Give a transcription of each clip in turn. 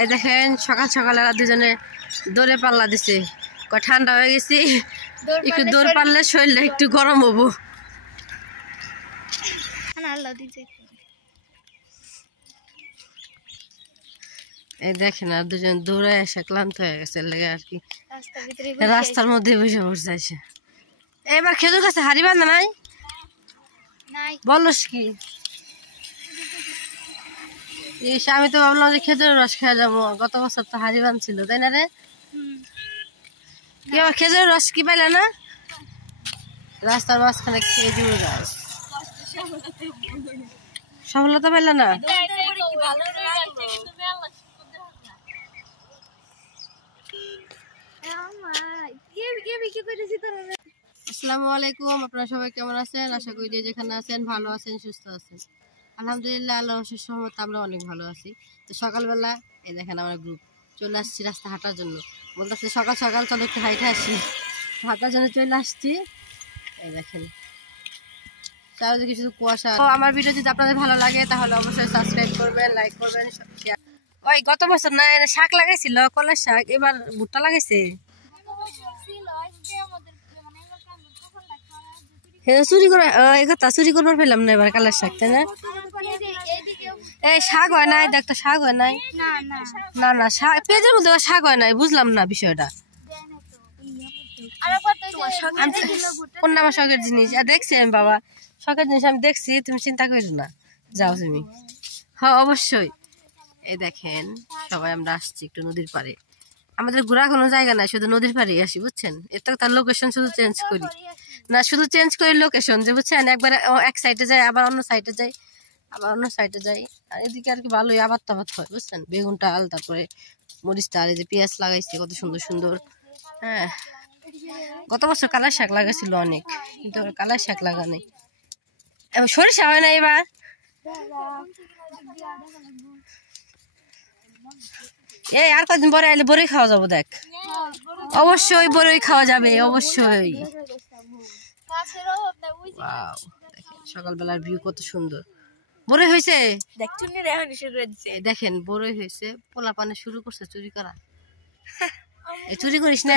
এই দেখেন সকাল সকাল এরা দুজনে দৌড়ে পাল্লা দিছে, ঠান্ডা হয়ে গেছি, একটু দৌড় পারলে শরীরটা একটু গরম হবো। এই দেখেন আর দুজন দৌড়ে এসে ক্লান্ত হয়ে গেছে লেগে আর কি, রাস্তার মধ্যে বসে বসে আছে। এবার খেজুর গাছে হাড়ি বাঁধা নাই, বলস কি? আমি তো ভাবলাম যে খেজুরের রস খেয়ে যাবো, গত বছর তো হাড়ি বাঁধছিল তাই না রে? খেজুরের রস কি পাইলে না? রাস্তার মাঝখানে খেজুর গাছ, সফলতা পাইলে না? আসসালামু আলাইকুম, আপনারা সবাই কেমন আছেন? আশা করি যে যেখানে আছেন ভালো আছেন, সুস্থ আছেন। আলহামদুলিল্লাহ, আল্লাহর অশেষ রহমতে আমরা অনেক ভালো আছি। তো সকালবেলা এই দেখেন আমরা গ্রুপ চলে আসছি রাস্তা হাঁটার জন্য, বলতেছে সকাল সকাল চলো একটু হাইটে আসি, হাঁটার জন্য চলে আসছি। এই দেখেন চারিদিকে শুধু কুয়াশা। তো আমার ভিডিও যদি আপনাদের ভালো লাগে তাহলে অবশ্যই সাবস্ক্রাইব করবেন, লাইক করবেন, শেয়ার। ওই গত বছর না শাক লাগাইছিল, কলের শাক, এবার ভুট্টা লাগাইছে। চুরি করে চুরি করবার পেলাম না এবার কালের শাক, তাই না? এই শাক হয় নাই, দেখতো শাক হয় নাই। না না শাক পেঁয়াজের মধ্যে শাক হয় নাই, বুঝলাম না বিষয়টা। কোন আমার শখের জিনিস দেখছি আমি, বাবা শখের জিনিস আমি দেখছি, তুমি চিন্তা করো না, যাও তুমি। হ্যাঁ অবশ্যই। এই দেখেন সবাই আমরা আসছি একটু নদীর পাড়ে, আমাদের ঘোরা কোনো জায়গা নাই, শুধু নদীর পাড়ে আসি বুঝছেন। এটা তার লোকেশন শুধু চেঞ্জ করি না, শুধু চেঞ্জ করি লোকেশন, যে বুঝছেন একবার এক সাইডে যাই, আবার অন্য সাইডে যাই, আবার অন্য সাইডে যাই। আর এদিকে আর কি ভালোই আবাদ টাবাদ হয় বুঝছেন, বেগুনটা আল, তারপরে মরিচটা, আর এই যে পেঁয়াজ লাগাইছি কত সুন্দর সুন্দর। হ্যাঁ গত বছর কালার শাক লাগাইছিল অনেক, কিন্তু কালার শাক লাগা নেই, এবার সরিষা হয় না এবার। এই আর কদিন পরে আইলে বড়ই খাওয়া যাবো, দেখ অবশ্যই বড়ই খাওয়া যাবে অবশ্যই। সকালবেলার ভিউ কত সুন্দর, বড়ই হয়েছে দেখেন, বড়ই হয়েছে। পোলা পানে শুরু করছে চুরি করা, চুরি করিস না,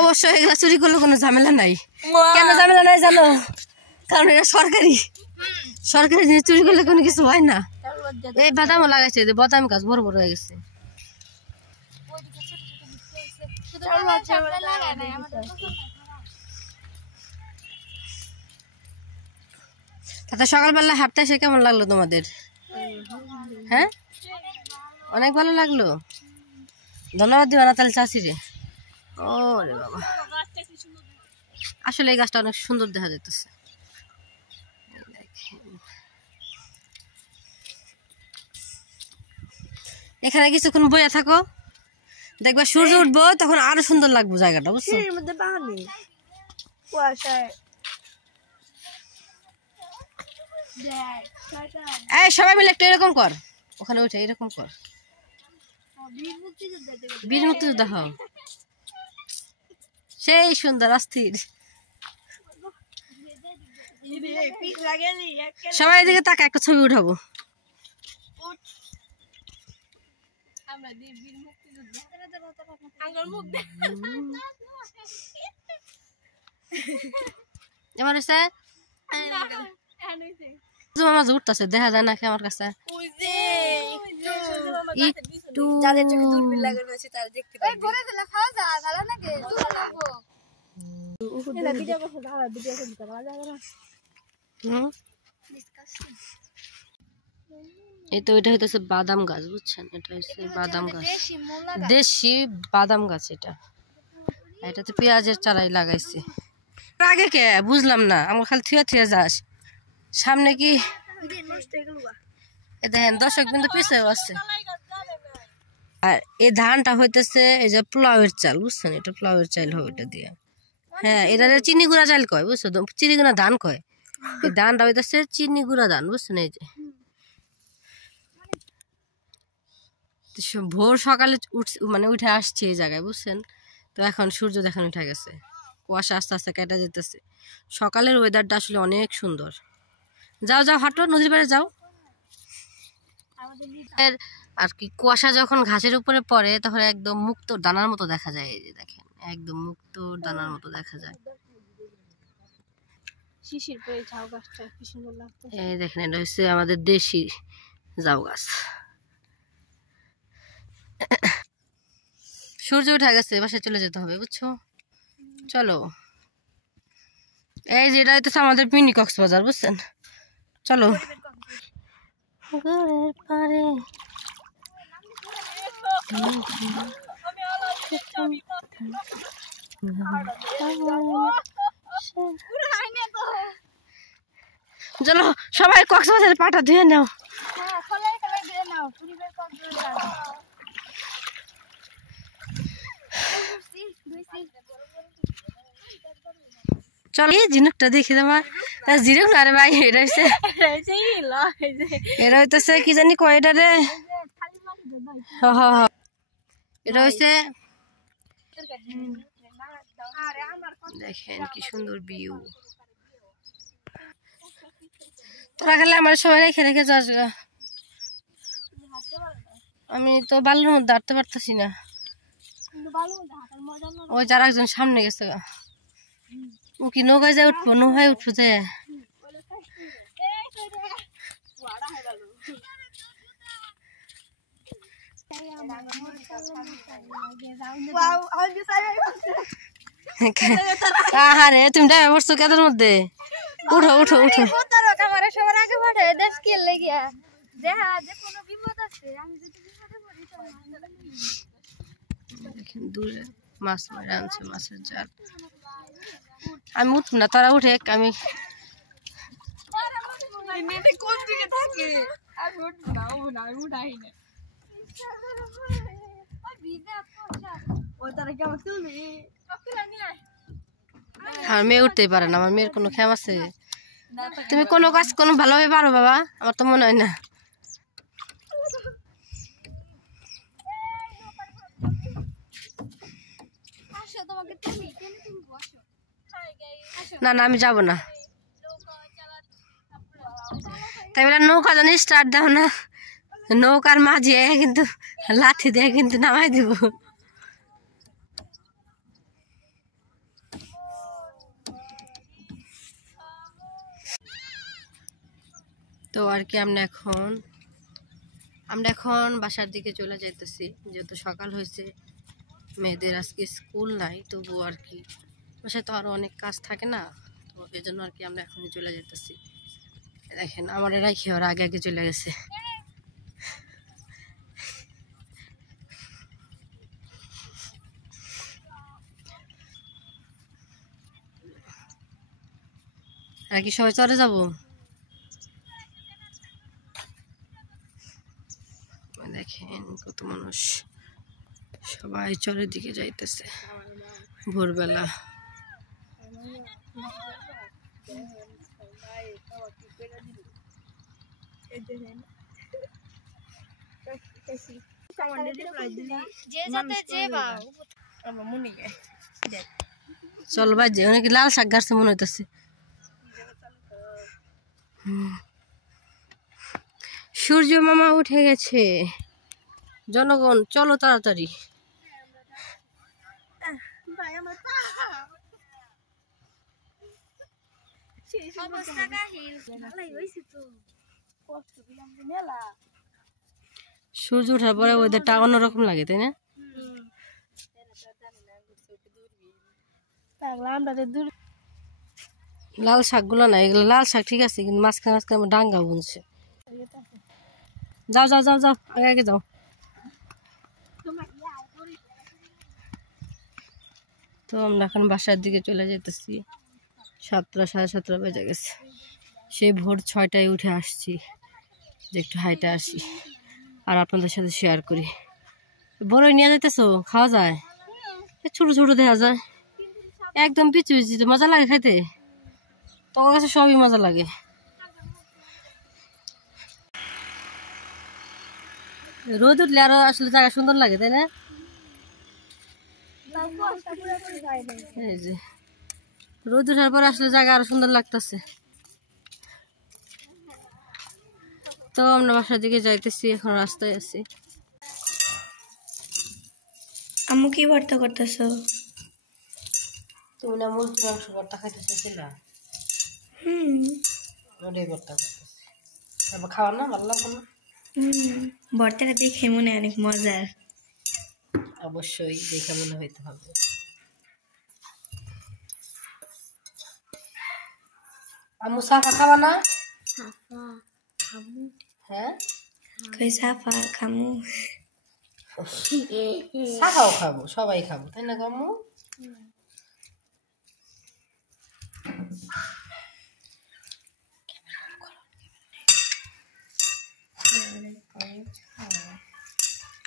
অবশ্যই এগুলা চুরি করলে কোনো ঝামেলা নাই। কেন ঝামেলা নাই জানো? কারণ এটা সরকারি জিনিস, চুরি করলে কোনো কিছু হয় না। এই বাদামও লাগাইছে, বাদাম গাছ বড় বড় হয়ে গেছে। তাতে সকালবেলা হাঁটতে এসে কেমন লাগলো তোমাদের? হ্যাঁ অনেক ভালো লাগলো, ধন্যবাদ দিবা না তাহলে চাষিরে। ও রে বাবা, আসলে এই গাছটা অনেক সুন্দর দেখা যাইতেছে। এখানে কিছুক্ষণ বইয়া থাকো, দেখবা সূর্য উঠবো, তখন আরো সুন্দর লাগবে জায়গাটা বুঝছো। এই সবাই মিলে একটু এরকম কর, ওখানে উঠে এরকম কর, বীর মুক্তিযোদ্ধা হও, সেই সুন্দর অস্থির। সবাই এদিকে তাকে একটা ছবি উঠাবো। উঠতেছে দেখা যায় নাকি আমার কাছে, এই তো এটা হইতেছে বাদাম গাছ বুঝছেন, এটা হচ্ছে বাদাম গাছ, দেশি বাদাম গাছ। এটা তো পেঁয়াজের চারাই লাগাইছে। আগে কে বুঝলাম না, আমার খালি থুয়া থুয়া যাস, সামনে কি দেখেন দর্শক কিন্তু পিছিয়ে আসছে। আর এই ধানটা হইতেছে এই যে পোলাওয়ের চাল বুঝছেন, এটা পোলাওয়ের চাল হবে এটা দিয়ে। হ্যাঁ এটা চিনি গুঁড়া চাল কয় বুঝছো, চিনি গুঁড়া ধান কয়। এই ধানটা হইতেছে চিনি গুঁড়া ধান বুঝছেন। এই যে ভোর সকালে মানে উঠে আসছে এই জায়গায় বুঝছেন। তো এখন সূর্য দেখেন উঠে গেছে, কুয়াশা আস্তে আস্তে কেটে যেতেছে। সকালের ওয়েদারটা আসলে অনেক সুন্দর। যাও যাও হাঁটো, নদীর পাড়ে যাও। আর কি কুয়াশা যখন ঘাসের উপরে পড়ে তখন একদম মুক্ত দানার মতো দেখা যায়। এই যে দেখেন একদম মুক্ত দানার মতো দেখা যায়। এই দেখেন এটা হচ্ছে আমাদের দেশি জাউ গাছ। সূর্য উঠে গেছে, বাসায় চলে যেতে হবে বুঝছো। চলো, এই যে এটা হইতেছে আমাদের মিনি কক্সবাজার বুঝছেন। চলো ঘরের পারে চলো সবাই কক্সবাজারের পাটা ধুয়ে নাও। চল এই ঝিনুকটা দেখি তোমার ঝিনুক না রে ভাই, এটা হইতেছে কি জানি কয়টা রে। এটা হচ্ছে দেখেন কি সুন্দর ভিউ। তোরা খালি আমার সবাই রেখে রেখে যাস, আমি তো বালুর মধ্যে হাঁটতে পারতেছি না। ওই যারা একজন সামনে গেছে, ও কি নৌকায় যায় উঠবো, নৌকায় উঠবো যে আরে তুমি ডাইভে পড়ছো কেদের মধ্যে। উঠো উঠো উঠো। দূরে মাছ মারে আনছে, মাছের জাল। আমি উঠব না, তোরা উঠে আমি আর মেয়ে উঠতেই পারে না। আমার মেয়ের কোনো খেম আছে? তুমি কোনো কাজ কোনো ভালোভাবে পারো বাবা? আমার তো মনে হয় না। না না আমি যাব না। তাই বলে নৌকা জানি স্টার্ট দাও না, নৌকার মাঝে কিন্তু লাঠি দিয়ে কিন্তু নামাই দিব। তো আর কি আমরা এখন বাসার দিকে চলে যাইতেছি, যেহেতু সকাল হয়েছে, মেয়েদের আজকে স্কুল নাই। তবু আর কি বাসায় তো আরো অনেক কাজ থাকে না, তো এই জন্য আর কি আমরা এখন চলে যেতেছি। দেখেন আমার এরাই খেয়ে আগে আগে চলে গেছে। আর কি সবাই চলে যাবো? দেখেন কত মানুষ, সবাই চরের দিকে যাইতেছে ভোরবেলা। চল বাজে অনেক লাল শাক গাছ মনে হইতেছে। সূর্য মামা উঠে গেছে। জনগণ চলো তাড়াতাড়ি। সূর্য ওঠার পরে ওদেরটা অন্যরকম লাগে, তাই না? লাল শাক গুলো না, এগুলো লাল শাক ঠিক আছে, কিন্তু মাঝখানে মাঝখানে ডাঙ্গা বুনছে। যাও যাও যাও যাও, আগে আগে যাও। তো আমরা এখন বাসার দিকে চলে যেতেছি। 7টা সাড়ে 7টা বেজে গেছে। সেই ভোর 6টায় উঠে আসছি যে একটু হাইটে আসি আর আপনাদের সাথে শেয়ার করি। বড়ই নিয়ে যাইতেছো, খাওয়া যায়? ছোট ছোট দেখা যায়, একদম পিছু পিছু। মজা লাগে খাইতে, তোমার কাছে সবই মজা লাগে। রোদ উঠলে আরো আসলে জায়গা সুন্দর লাগে, তাই না? এই যে রোদ উঠার পর আসলে জায়গা আরো সুন্দর লাগতেছে। তো আমরা বাসার দিকে যাইতেছি, এখন রাস্তায় আছি। আম্মু কি ভর্তা করতেছো? তুমি না মুরগি মাংস ভর্তা খাইতে চাইছিলা, ওটাই ভর্তা করতেছি। তারপর খাওয়া না ভালো লাগবে না? ভর্তাটা দেখে মনে অনেক মজার। অবশ্যই দেখে মনে হইতে হবে। আম্মু সাফা খাওয়া না? হ্যাঁ কই সাফা খামু। সাফাও খাবো, সবাই খাবো, তাই না আম্মু?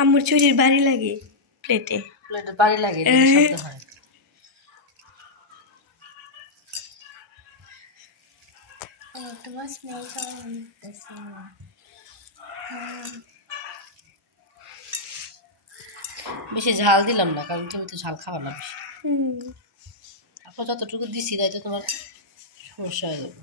আম্মুর চুরির বাড়ি লাগে প্লেটে। প্লেটে বাড়ি লাগে, শব্দ হয়। তোমার স্মেল বেশি ঝাল দিলাম না, কারণ তুমি তো ঝাল খাবা না বেশি। তারপর যতটুকু দিছি তাই তো তোমার সমস্যা হয়ে যাবে।